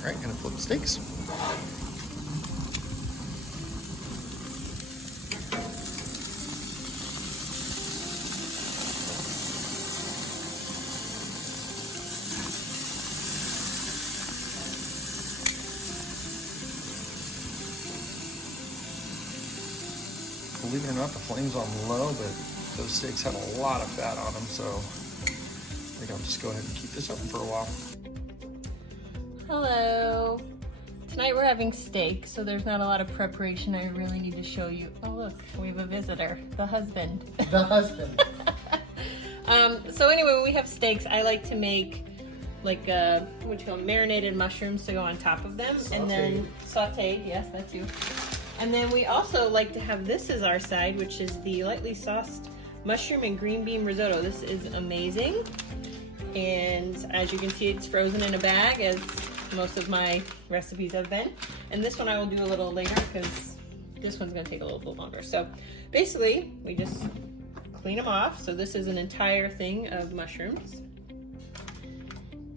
All right, gonna flip the steaks. Believe it or not, the flame's on low, but those steaks have a lot of fat on them, so I think I'll just go ahead and keep this open for a while. Hello. Tonight we're having steak, so there's not a lot of preparation I really need to show you. Oh look, we have a visitor, the husband. The husband. So anyway, when we have steaks, I like to make like what you call marinated mushrooms to go on top of them. Sauteed. And then sauteed, yes, that's you. And then we also like to have this as our side, which is the lightly sauced mushroom and green bean risotto. This is amazing. And as you can see, it's frozen in a bag, as most of my recipes have been. And this one I will do a little later because this one's gonna take a little bit longer. So basically, we just clean them off. So this is an entire thing of mushrooms.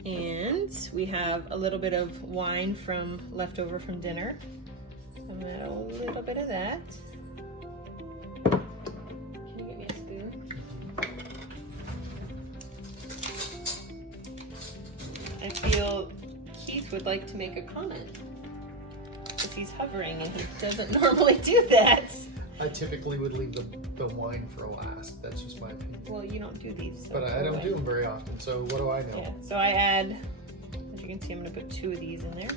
And we have a little bit of wine from leftover from dinner. I'm gonna add a little bit of that. Can you give me a spoon? I feel Keith would like to make a comment because he's hovering and he doesn't normally do that. I typically would leave the wine for last. That's just my opinion. Well, you don't do these. So but I don't do them very often, so what do I know? Yeah, so I add, as you can see, I'm gonna put 2 of these in there.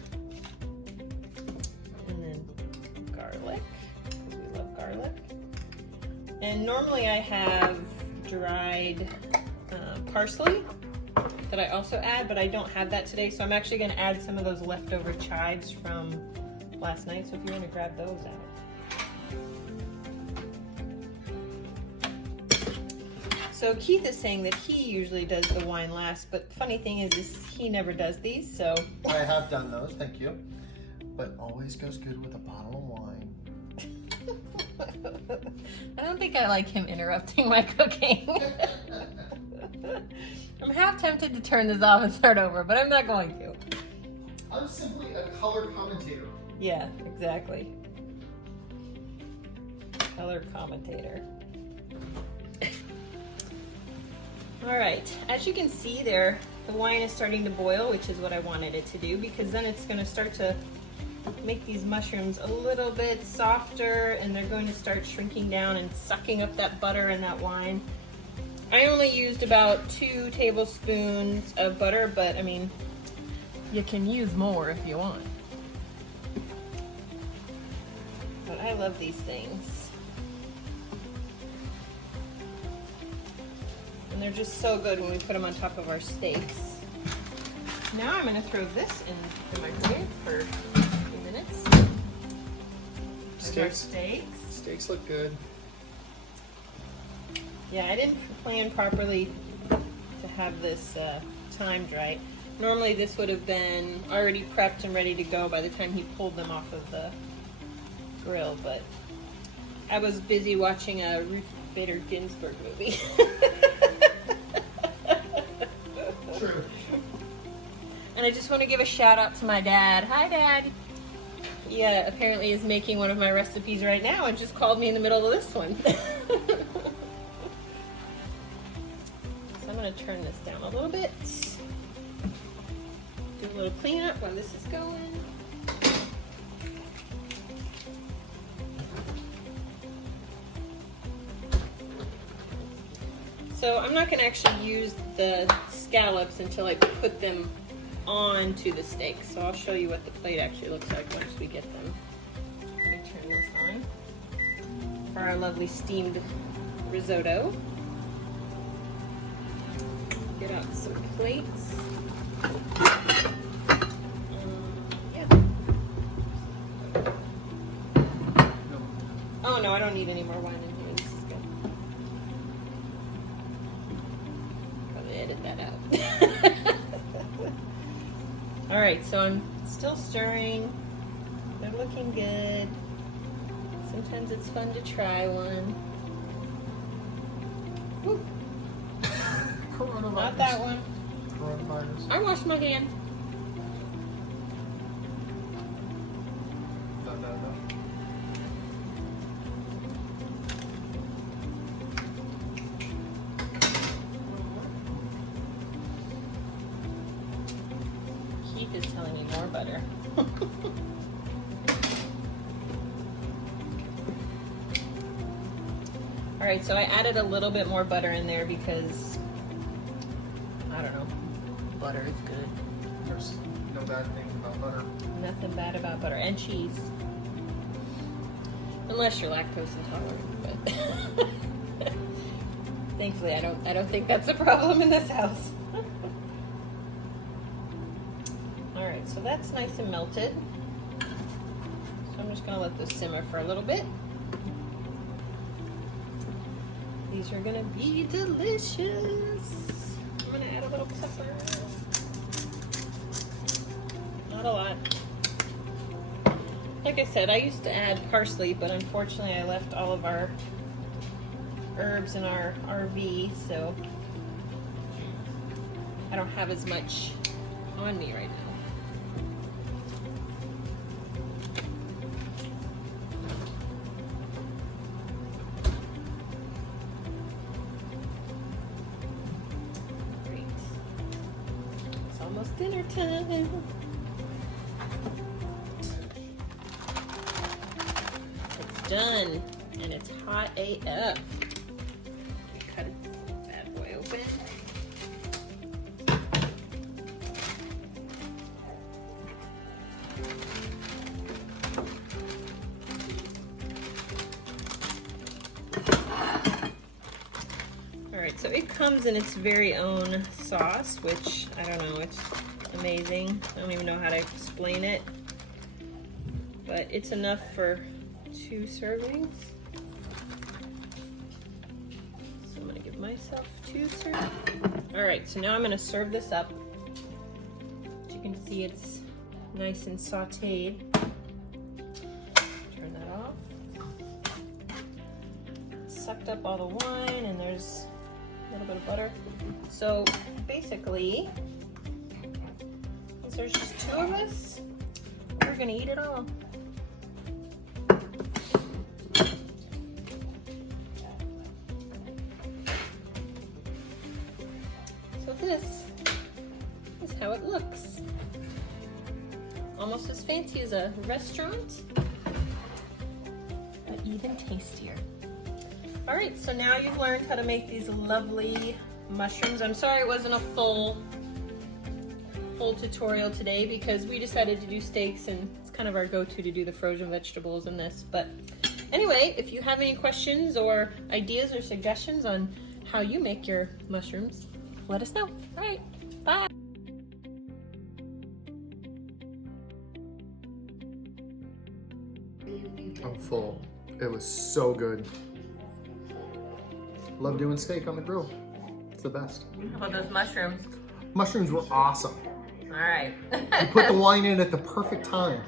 And then garlic, because we love garlic. And normally I have dried parsley that I also add, but I don't have that today, so I'm actually gonna add some of those leftover chives from last night, so if you wanna grab those out. So Keith is saying that he usually does the wine last, but the funny thing is he never does these, so. I have done those, thank you. But always goes good with a bottle of wine. I don't think I like him interrupting my cooking. I'm half tempted to turn this off and start over, but I'm not going to. I'm simply a color commentator. Yeah, exactly. Color commentator. All right, as you can see there, the wine is starting to boil, which is what I wanted it to do, because then it's gonna start to make these mushrooms a little bit softer, and they're going to start shrinking down and sucking up that butter and that wine. I only used about 2 tablespoons of butter, but I mean, you can use more if you want. But I love these things. And they're just so good when we put them on top of our steaks. Now I'm gonna throw this in the microwave for a few minutes. There's our steaks. Steaks look good. Yeah, I didn't plan properly to have this timed right. Normally this would have been already prepped and ready to go by the time he pulled them off of the grill, but I was busy watching a Ruth Bader Ginsburg movie. True. And I just want to give a shout out to my dad. Hi, Dad. He apparently is making one of my recipes right now and just called me in the middle of this one. So I'm going to turn this down a little bit. Do a little cleanup while this is going. So I'm not going to actually use the scallops until I put them onto the steak. So I'll show you what the plate actually looks like once we get them. Let me turn this on for our lovely steamed risotto. Get out some plates. Yeah. Oh no, I don't need any more wine in here. This is good. Probably edit that out. All right, so I'm still stirring. They're looking good. Sometimes it's fun to try one. Woo. Not that one. Coronavirus. I washed my hands. is telling me more butter. All right, so I added a little bit more butter in there because, I don't know, butter is good. There's no bad things about butter. Nothing bad about butter and cheese. Unless you're lactose intolerant, but thankfully I don't think that's a problem in this house. All right, so that's nice and melted. So I'm just gonna let this simmer for a little bit. These are gonna be delicious. I'm gonna add a little pepper. Not a lot. Like I said, I used to add parsley, but unfortunately I left all of our herbs in our RV, so I don't have as much on me right now. Great. It's almost dinner time. Done, and it's hot AF. Let me cut that bad boy open. All right, so it comes in its very own sauce, which I don't know, it's amazing. I don't even know how to explain it, but it's enough for 2 servings. So I'm gonna give myself 2 servings. All right, so now I'm gonna serve this up. As you can see, it's nice and sauteed. Turn that off. It's sucked up all the wine, and there's a little bit of butter. So basically, since there's just 2 of us, we're gonna eat it all. This is how it looks. Almost as fancy as a restaurant, but even tastier. All right, so now you've learned how to make these lovely mushrooms. I'm sorry it wasn't a full tutorial today because we decided to do steaks, and it's kind of our go-to to do the frozen vegetables in this. But anyway, if you have any questions or ideas or suggestions on how you make your mushrooms, let us know. All right, bye. I'm full. It was so good. Love doing steak on the grill. It's the best. How about those mushrooms? Mushrooms were awesome. All right. You put the wine in at the perfect time.